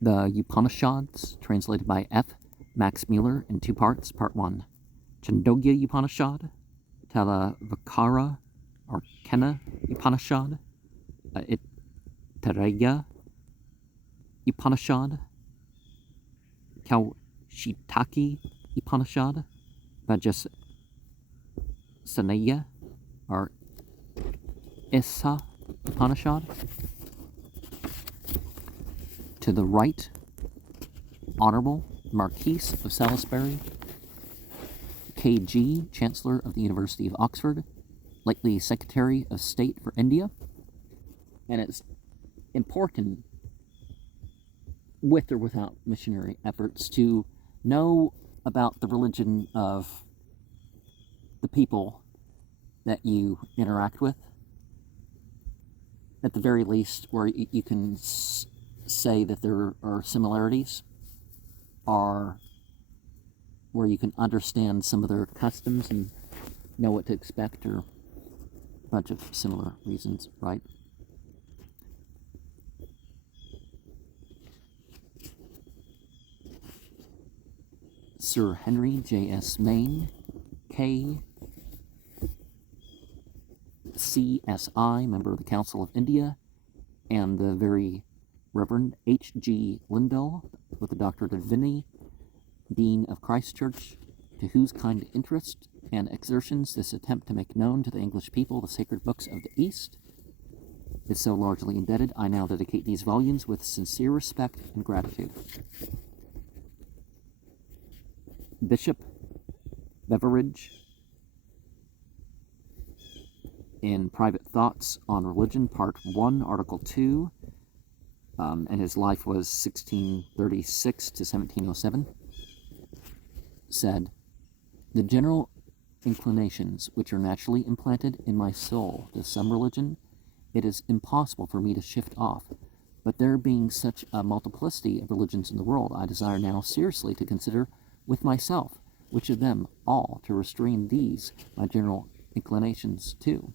The Upanishads, translated by F. Max Muller in two parts. Part 1. Chandogya Upanishad, Talavakara or Kena Upanishad, Ittariya Upanishad, Kaushitaki Upanishad, Vajrasaneya or Issa Upanishad. To the Right Honorable Marquis of Salisbury, K.G., Chancellor of the University of Oxford, lately Secretary of State for India. And it's important, with or without missionary efforts, to know about the religion of the people that you interact with. At the very least, where you can say that there are similarities, are where you can understand some of their customs and know what to expect, or a bunch of similar reasons, right? Sir Henry J.S. Maine, K.C.S.I., member of the Council of India, and the very Reverend H.G. Lindell, with the Doctorate of Divinity, Dean of Christ Church, to whose kind interest and exertions this attempt to make known to the English people the sacred books of the East is so largely indebted, I now dedicate these volumes with sincere respect and gratitude. Bishop Beveridge, in Private Thoughts on Religion, Part 1, Article 2, and his life was 1636 to 1707, said, "The general inclinations which are naturally implanted in my soul to some religion, it is impossible for me to shift off. But there being such a multiplicity of religions in the world, I desire now seriously to consider with myself which of them all to restrain these my general inclinations to.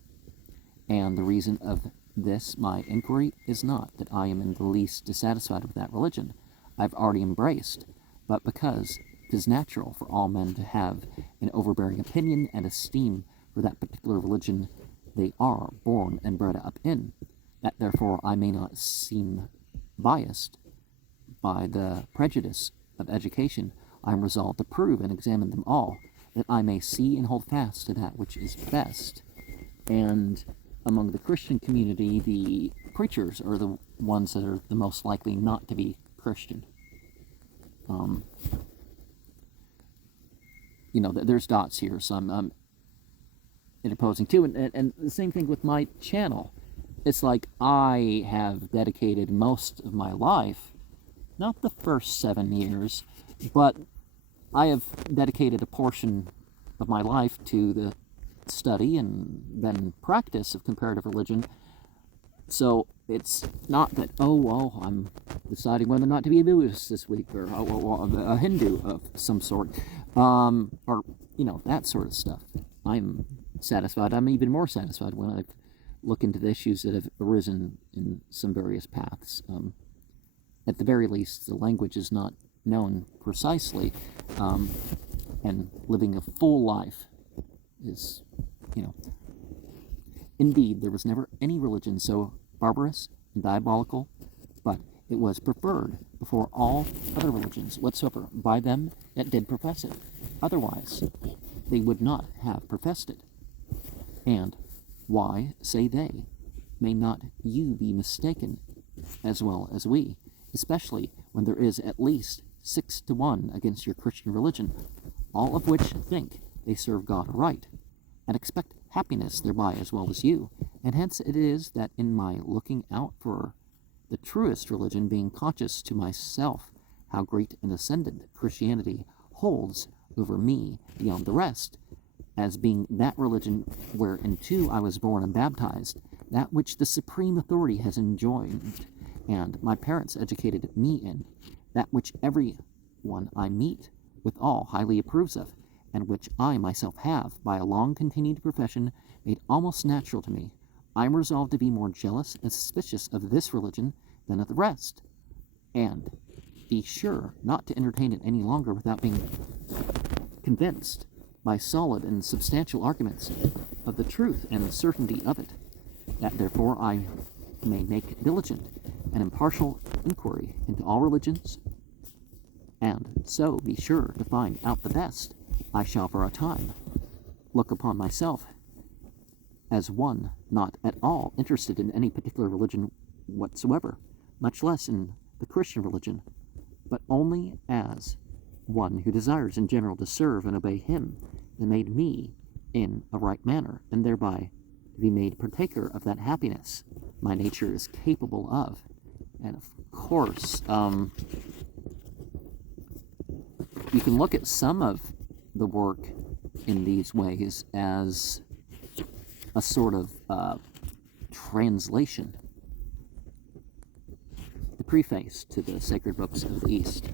And the reason of this my inquiry is not that I am in the least dissatisfied with that religion I've already embraced, but because it is natural for all men to have an overbearing opinion and esteem for that particular religion they are born and bred up in, that therefore I may not seem biased by the prejudice of education, I am resolved to prove and examine them all, that I may see and hold fast to that which is best." And among the Christian community, the preachers are the ones that are the most likely not to be Christian. There's dots here, so I'm interposing too. And the same thing with my channel. It's like I have dedicated most of my life, not the first 7 years, but I have dedicated a portion of my life to the study and then practice of comparative religion. So it's not that, I'm deciding whether or not to be a Buddhist this week, or a Hindu of some sort, or that sort of stuff. I'm satisfied. I'm even more satisfied when I look into the issues that have arisen in some various paths. At the very least, the language is not known precisely, and living a full life is, Indeed, there was never any religion so barbarous and diabolical, but it was preferred before all other religions whatsoever by them that did profess it. Otherwise, they would not have professed it. And why, say they, may not you be mistaken as well as we, especially when there is at least 6 to 1 against your Christian religion, all of which think they serve God aright, and expect happiness thereby as well as you. And hence it is that in my looking out for the truest religion, being conscious to myself how great an ascendant Christianity holds over me beyond the rest, as being that religion whereinto I was born and baptized, that which the supreme authority has enjoined, and my parents educated me in, that which every one I meet withal highly approves of, and which I myself have, by a long continued profession, made almost natural to me, I am resolved to be more jealous and suspicious of this religion than of the rest. And be sure not to entertain it any longer without being convinced by solid and substantial arguments of the truth and the certainty of it, that therefore I may make diligent and impartial inquiry into all religions, and so be sure to find out the best. I shall for a time look upon myself as one not at all interested in any particular religion whatsoever, much less in the Christian religion, but only as one who desires in general to serve and obey him that made me in a right manner, and thereby to be made partaker of that happiness my nature is capable of. And of course, you can look at some of the work in these ways as a sort of translation. The preface to the Sacred Books of the East.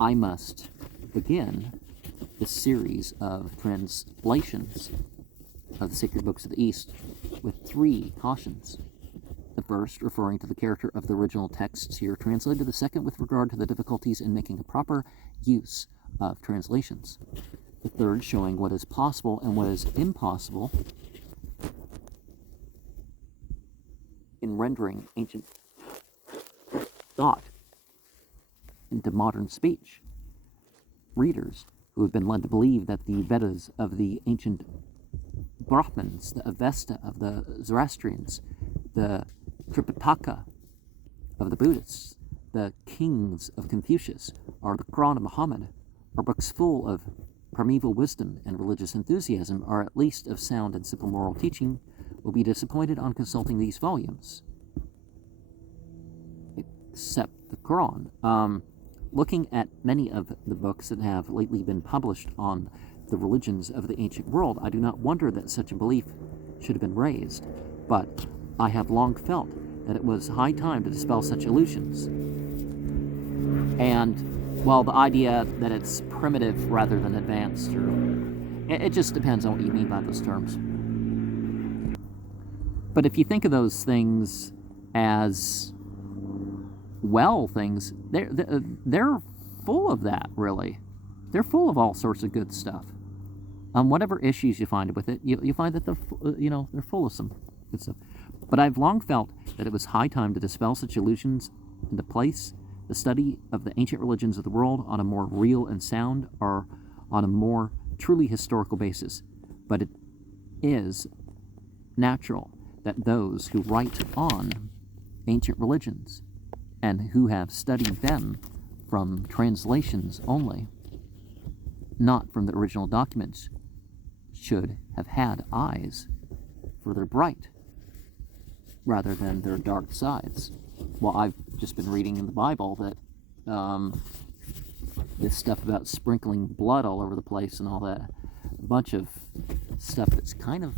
I must begin this series of translations of the Sacred Books of the East with 3 cautions. The first referring to the character of the original texts here translated, the second with regard to the difficulties in making a proper use of translations, the third showing what is possible and what is impossible in rendering ancient thought into modern speech. Readers who have been led to believe that the Vedas of the ancient Brahmins, the Avesta of the Zoroastrians, the Tripitaka of the Buddhists, the Kings of Confucius, or the Quran of Muhammad, are books full of primeval wisdom and religious enthusiasm, or at least of sound and simple moral teaching, will be disappointed on consulting these volumes, except the Quran. Looking at many of the books that have lately been published on the religions of the ancient world, I do not wonder that such a belief should have been raised, but I have long felt that it was high time to dispel such illusions. And, well, the idea that it's primitive rather than advanced, or it just depends on what you mean by those terms. But if you think of those things as things, they're full of that, really. They're full of all sorts of good stuff. Whatever issues you find with it, you find that they're full of some good stuff. But I've long felt that it was high time to dispel such illusions and to place the study of the ancient religions of the world on a more real and sound, or on a more truly historical basis. But it is natural that those who write on ancient religions and who have studied them from translations only, not from the original documents, should have had eyes for their bright rather than their dark sides. Well, I've just been reading in the Bible that this stuff about sprinkling blood all over the place and all that, a bunch of stuff that's kind of,